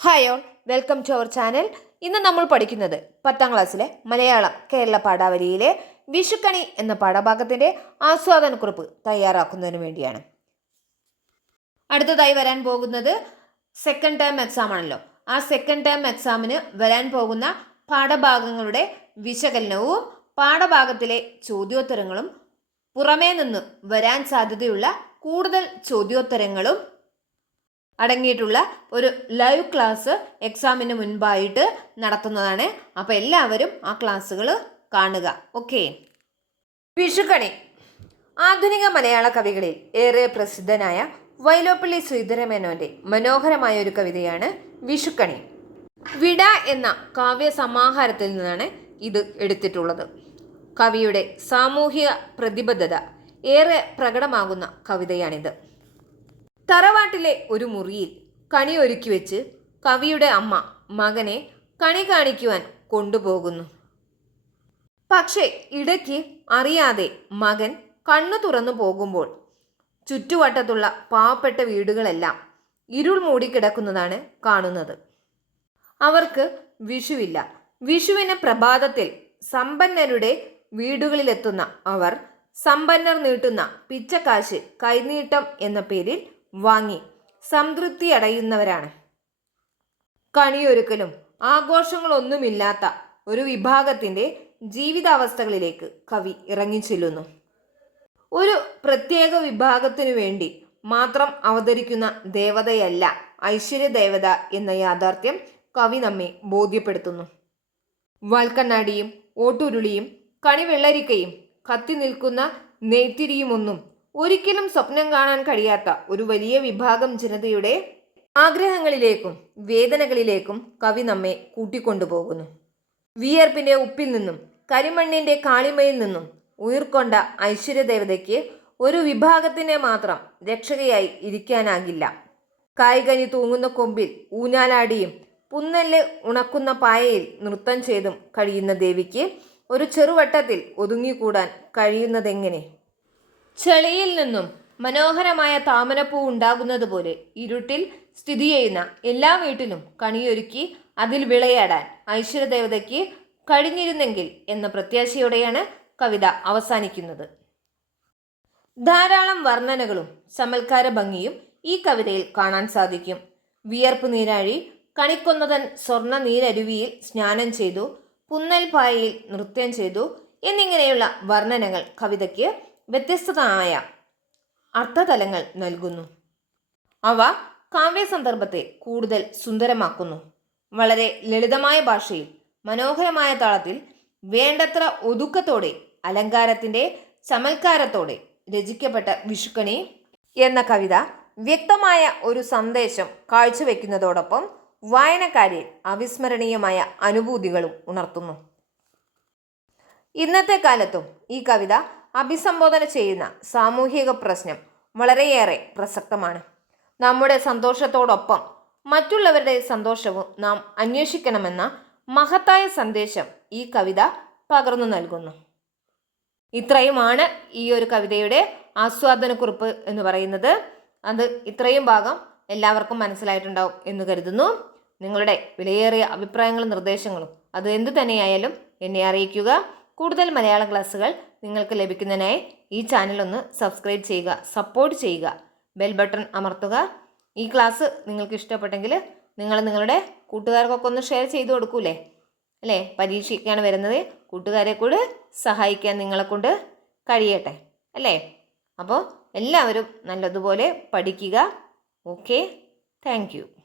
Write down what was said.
Hi all welcome to our channel ഇന്ന് നമ്മൾ പഠിക്കുന്നത് പത്താം ക്ലാസ്സിലെ മലയാളം കേരള പാഠാവലിയിലെ വിഷുക്കണി എന്ന പാഠഭാഗത്തിന്റെ ആസ്വാദനക്കുറിപ്പ് തയ്യാറാക്കുന്നതിന് വേണ്ടിയാണ്. അടുത്തതായി വരാൻ പോകുന്നത് സെക്കൻഡ് ടേം എക്സാം ആണല്ലോ. ആ സെക്കൻഡ് ടേം എക്സാമിന് വരാൻ പോകുന്ന പാഠഭാഗങ്ങളുടെ വിശകലനവും പാഠഭാഗത്തിലെ ചോദ്യോത്തരങ്ങളും പുറമേ നിന്ന് വരാൻ സാധ്യതയുള്ള കൂടുതൽ ചോദ്യോത്തരങ്ങളും അടങ്ങിയിട്ടുള്ള ഒരു ലൈവ് ക്ലാസ് എക്സാമിന് മുൻപായിട്ട് നടത്തുന്നതാണ്. അപ്പോൾ എല്ലാവരും ആ ക്ലാസ്സുകൾ കാണുക. ഓക്കെ വിഷുക്കണി. ആധുനിക മലയാള കവികളിൽ ഏറെ പ്രസിദ്ധനായ വൈലോപ്പള്ളി ശ്രീധരമേനോന്റെ മനോഹരമായ ഒരു കവിതയാണ് വിഷുക്കണി. വിട എന്ന കാവ്യ സമാഹാരത്തിൽ നിന്നാണ് ഇത് എടുത്തിട്ടുള്ളത്. കവിയുടെ സാമൂഹിക പ്രതിബദ്ധത ഏറെ പ്രകടമാകുന്ന കവിതയാണിത്. തറവാട്ടിലെ ഒരു മുറിയിൽ കണി ഒരുക്കി വെച്ച് കവിയുടെ അമ്മ മകനെ കണി കാണിക്കുവാൻ കൊണ്ടുപോകുന്നു. പക്ഷേ ഇടയ്ക്ക് അറിയാതെ മകൻ കണ്ണു തുറന്നു പോകുമ്പോൾ ചുറ്റുവട്ടത്തുള്ള പാവപ്പെട്ട വീടുകളെല്ലാം ഇരുൾ മൂടിക്കിടക്കുന്നതാണ് കാണുന്നത്. അവർക്ക് വിഷുവില്ല. വിഷുവിന് പ്രഭാതത്തിൽ സമ്പന്നരുടെ വീടുകളിലെത്തുന്ന അവർ സമ്പന്നർ നീട്ടുന്ന പിച്ചക്കാശ് കൈനീട്ടം എന്ന പേരിൽ വാങ്ങി. സംതൃപ്തി അടയുന്നവരാണ് കണിയൊരുക്കലും ആഘോഷങ്ങളൊന്നുമില്ലാത്ത ഒരു വിഭാഗത്തിന്റെ ജീവിതാവസ്ഥകളിലേക്ക് കവി ഇറങ്ങിച്ചെല്ലുന്നു. ഒരു പ്രത്യേക വിഭാഗത്തിനു വേണ്ടി മാത്രം അവതരിക്കുന്ന ദേവതയല്ല ഐശ്വര്യ ദേവത എന്ന യാഥാർത്ഥ്യം കവി നമ്മെ ബോധ്യപ്പെടുത്തുന്നു. വാൽക്കണ്ണാടിയും ഓട്ടുരുളിയും കണിവെള്ളരിക്കയും കത്തി നിൽക്കുന്ന നെയ്ത്തിരിയുമൊന്നും ഒരിക്കലും സ്വപ്നം കാണാൻ കഴിയാത്ത ഒരു വലിയ വിഭാഗം ജനതയുടെ ആഗ്രഹങ്ങളിലേക്കും വേദനകളിലേക്കും കവി നമ്മെ കൂട്ടിക്കൊണ്ടുപോകുന്നു. വിയർപ്പിന്റെ ഉപ്പിൽ നിന്നും കരിമണ്ണിന്റെ കാളിമയിൽ നിന്നും ഉയർക്കൊണ്ട ഐശ്വര്യദേവതയ്ക്ക് ഒരു വിഭാഗത്തിനെ മാത്രം രക്ഷകയായി ഇരിക്കാനാകില്ല. കായ്കനി തൂങ്ങുന്ന കൊമ്പിൽ ഊഞ്ഞാലാടിയും പുന്നൽ ഉണക്കുന്ന പായയിൽ നൃത്തം ചെയ്തും കഴിയുന്ന ദേവിക്ക് ഒരു ചെറുവട്ടത്തിൽ ഒതുങ്ങിക്കൂടാൻ കഴിയുന്നതെങ്ങനെ? ചെളിയിൽ നിന്നും മനോഹരമായ താമരപ്പൂ ഉണ്ടാകുന്നത് പോലെ ഇരുട്ടിൽ സ്ഥിതി ചെയ്യുന്ന എല്ലാ വീട്ടിലും കണിയൊരുക്കി അതിൽ വിളയാടാൻ ഐശ്വര്യദേവതയ്ക്ക് കഴിഞ്ഞിരുന്നെങ്കിൽ എന്ന പ്രത്യാശയോടെയാണ് കവിത അവസാനിക്കുന്നത്. ധാരാളം വർണനകളും സമൽക്കാര ഭംഗിയും ഈ കവിതയിൽ കാണാൻ സാധിക്കും. വിയർപ്പ് നീരാഴി കണിക്കൊന്നതൻ സ്വർണ നീരരുവിയിൽ സ്നാനം ചെയ്തു പുന്നൽ പായയിൽ നൃത്യം ചെയ്തു എന്നിങ്ങനെയുള്ള വർണനകൾ കവിതയ്ക്ക് വ്യത്യസ്തമായ അർത്ഥതലങ്ങൾ നൽകുന്നു. അവ കാവ്യ സന്ദർഭത്തെ കൂടുതൽ സുന്ദരമാക്കുന്നു. വളരെ ലളിതമായ ഭാഷയിൽ മനോഹരമായ താളത്തിൽ വേണ്ടത്ര ഒതുക്കത്തോടെ അലങ്കാരത്തിന്റെ ചമൽക്കാരത്തോടെ രചിക്കപ്പെട്ട വിഷുക്കണി എന്ന കവിത വ്യക്തമായ ഒരു സന്ദേശം കാഴ്ചവെക്കുന്നതോടൊപ്പം വായനക്കാരിൽ അവിസ്മരണീയമായ അനുഭൂതികളും ഉണർത്തുന്നു. ഇന്നത്തെ കാലത്തും ഈ കവിത അഭിസംബോധന ചെയ്യുന്ന സാമൂഹിക പ്രശ്നം വളരെയേറെ പ്രസക്തമാണ്. നമ്മുടെ സന്തോഷത്തോടൊപ്പം മറ്റുള്ളവരുടെ സന്തോഷവും നാം അന്വേഷിക്കണമെന്ന മഹത്തായ സന്ദേശം ഈ കവിത പകർന്നു നൽകുന്നു. ഇത്രയുമാണ് ഈ ഒരു കവിതയുടെ ആസ്വാദനക്കുറിപ്പ് എന്ന് പറയുന്നത്. അത് ഇത്രയും ഭാഗം എല്ലാവർക്കും മനസ്സിലായിട്ടുണ്ടാവും എന്ന് കരുതുന്നു. നിങ്ങളുടെ വിലയേറിയ അഭിപ്രായങ്ങളും നിർദ്ദേശങ്ങളും അത് എന്തു തന്നെയായാലും എന്നെ അറിയിക്കുക. കൂടുതൽ മലയാള ക്ലാസ്സുകൾ നിങ്ങൾക്ക് ലഭിക്കുന്നതിനായി ഈ ചാനൽ ഒന്ന് സബ്സ്ക്രൈബ് ചെയ്യുക സപ്പോർട്ട് ചെയ്യുക ബെൽ ബട്ടൺ അമർത്തുക. ഈ ക്ലാസ് നിങ്ങൾക്ക് ഇഷ്ടപ്പെട്ടെങ്കിൽ നിങ്ങൾ നിങ്ങളുടെ കൂട്ടുകാർക്കൊക്കെ ഒന്ന് ഷെയർ ചെയ്ത് കൊടുക്കൂലേ? അല്ലേ? പരീക്ഷയ്ക്കാണ് വരുന്നത്. കൂട്ടുകാരെ കൂടെ സഹായിക്കാൻ നിങ്ങളെ കൊണ്ട് കഴിയട്ടെ. അല്ലേ? അപ്പോൾ എല്ലാവരും നല്ലതുപോലെ പഠിക്കുക. ഓക്കെ. താങ്ക്